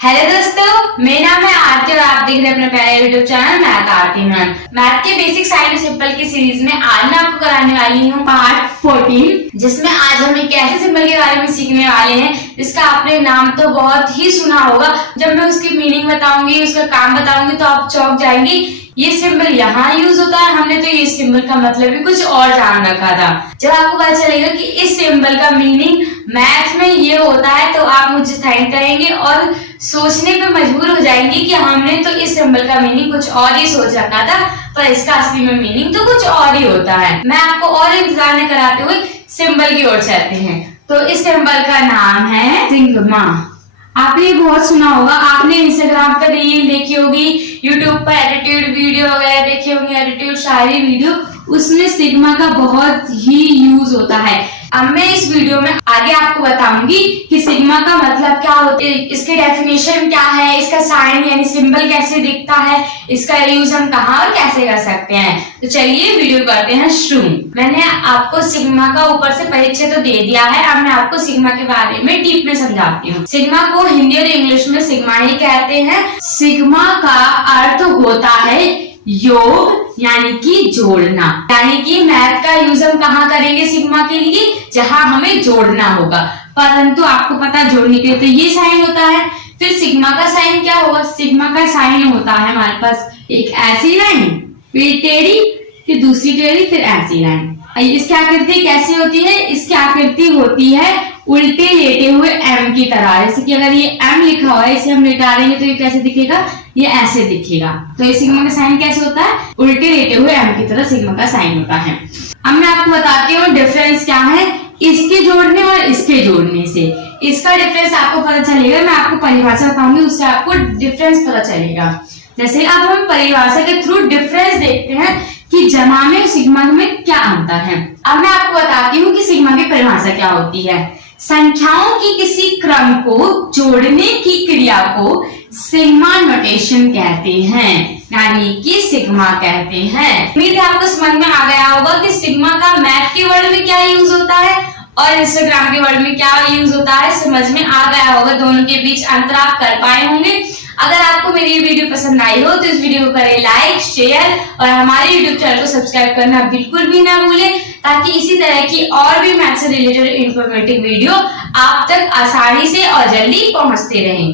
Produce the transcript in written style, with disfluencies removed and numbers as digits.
Hello दोस्तों, मेरा नाम है आरती और आप देख रहे हैं अपना प्यारा यूट्यूब चैनल मैथ आरती मैम। मैथ के बेसिक साइंस सिंपल की सीरीज में आज मैं आपको कराने वाली हूँ पार्ट 14, जिसमें आज हम एक ऐसे सिंबल के बारे में सीखने वाले हैं जिसका आपने नाम तो बहुत ही सुना होगा। जब मैं उसकी मीनिंग बताऊंगी, उसका काम बताऊंगी तो आप चौंक जाएंगी। ये सिंबल यहाँ यूज होता है, हमने तो ये सिंबल का मतलब भी कुछ और जान रखा था। जब आपको पता चलेगा कि इस सिंबल का मीनिंग मैथ में ये होता है तो आप मुझे थैंक करेंगे और सोचने पे मजबूर हो जाएंगे कि हमने तो इस सिंबल का मीनिंग कुछ और ही सोच रखा था, पर इसका असली में मीनिंग तो कुछ और ही होता है। मैं आपको और इंतजार न कराते हुए सिंबल की ओर चलते हैं। तो इस सिंबल का नाम है सिग्मा। आपने बहुत सुना होगा, आपने इंस्टाग्राम पर रील देखी होगी, यूट्यूब पर एटीट्यूड वीडियो वगैरह देखे होंगे, एटीट्यूड शायरी वीडियो, उसमें सिग्मा का बहुत ही यूज होता है। अब मैं इस वीडियो में आगे आपको बताऊंगी कि सिग्मा का मतलब क्या होता है, इसके डेफिनेशन क्या है, इसका साइन यानी सिंबल कैसे दिखता है, इसका यूज हम कहाँ और कैसे कर सकते हैं। तो चलिए वीडियो करते हैं शुरू। मैंने आपको सिग्मा का ऊपर से परिचय तो दे दिया है, अब मैं आपको सिग्मा के बारे में डीप में समझाती हूँ। सिग्मा को हिंदी और इंग्लिश में सिग्मा ही कहते हैं। सिग्मा का अर्थ होता है योग यानी कि जोड़ना, यानी कि मैथ का यूज हम कहाँ करेंगे सिग्मा के लिए, जहां हमें जोड़ना होगा। परंतु आपको पता जोड़ने के लिए तो ये साइन होता है। फिर सिग्मा का साइन क्या होगा? सिग्मा का साइन होता है हमारे पास एक ऐसी लाइन, फिर टेढ़ी, फिर दूसरी टेढ़ी, फिर ऐसी लाइन। इसकी आकृति कैसी होती है? इसकी आकृति होती है उल्टे लेटे हुए एम की तरह। जैसे कि अगर ये एम लिखा हुआ है, इसे हम लेटारेंगे तो ये कैसे दिखेगा? ये ऐसे दिखेगा। तो ये सिग्मा का साइन कैसे होता है? उल्टे लेटे हुए एम की तरह सिग्मा का साइन होता है। अब मैं आपको बताती हूँ डिफरेंस क्या है इसके जोड़ने और इसके जोड़ने से। इसका डिफरेंस आपको पता चलेगा, मैं आपको परिभाषा बताऊंगी, उससे आपको डिफरेंस पता चलेगा। जैसे अब हम परिभाषा के थ्रू डिफरेंस देखते हैं कि जमा में सिग्मा में क्या अंतर है। अब मैं आपको बताती हूँ कि सिग्मा की परिभाषा क्या होती है। संख्याओं की किसी क्रम को जोड़ने की क्रिया को सिग्मा नोटेशन कहते हैं, यानी कि सिग्मा कहते हैं। उम्मीद है आपको समझ में आ गया होगा कि सिग्मा का मैथ के वर्ड में क्या यूज होता है और इंस्टाग्राम के वर्ड में क्या यूज होता है, समझ में आ गया होगा। दोनों के बीच अंतर आप कर पाए होंगे। अगर आपको मेरी ये वीडियो पसंद आई हो तो इस वीडियो को करें लाइक, शेयर और हमारे यूट्यूब चैनल को सब्सक्राइब करना बिल्कुल भी ना भूलें, ताकि इसी तरह की और भी मैथ से रिलेटेड इंफॉर्मेटिव वीडियो आप तक आसानी से और जल्दी पहुंचते रहें।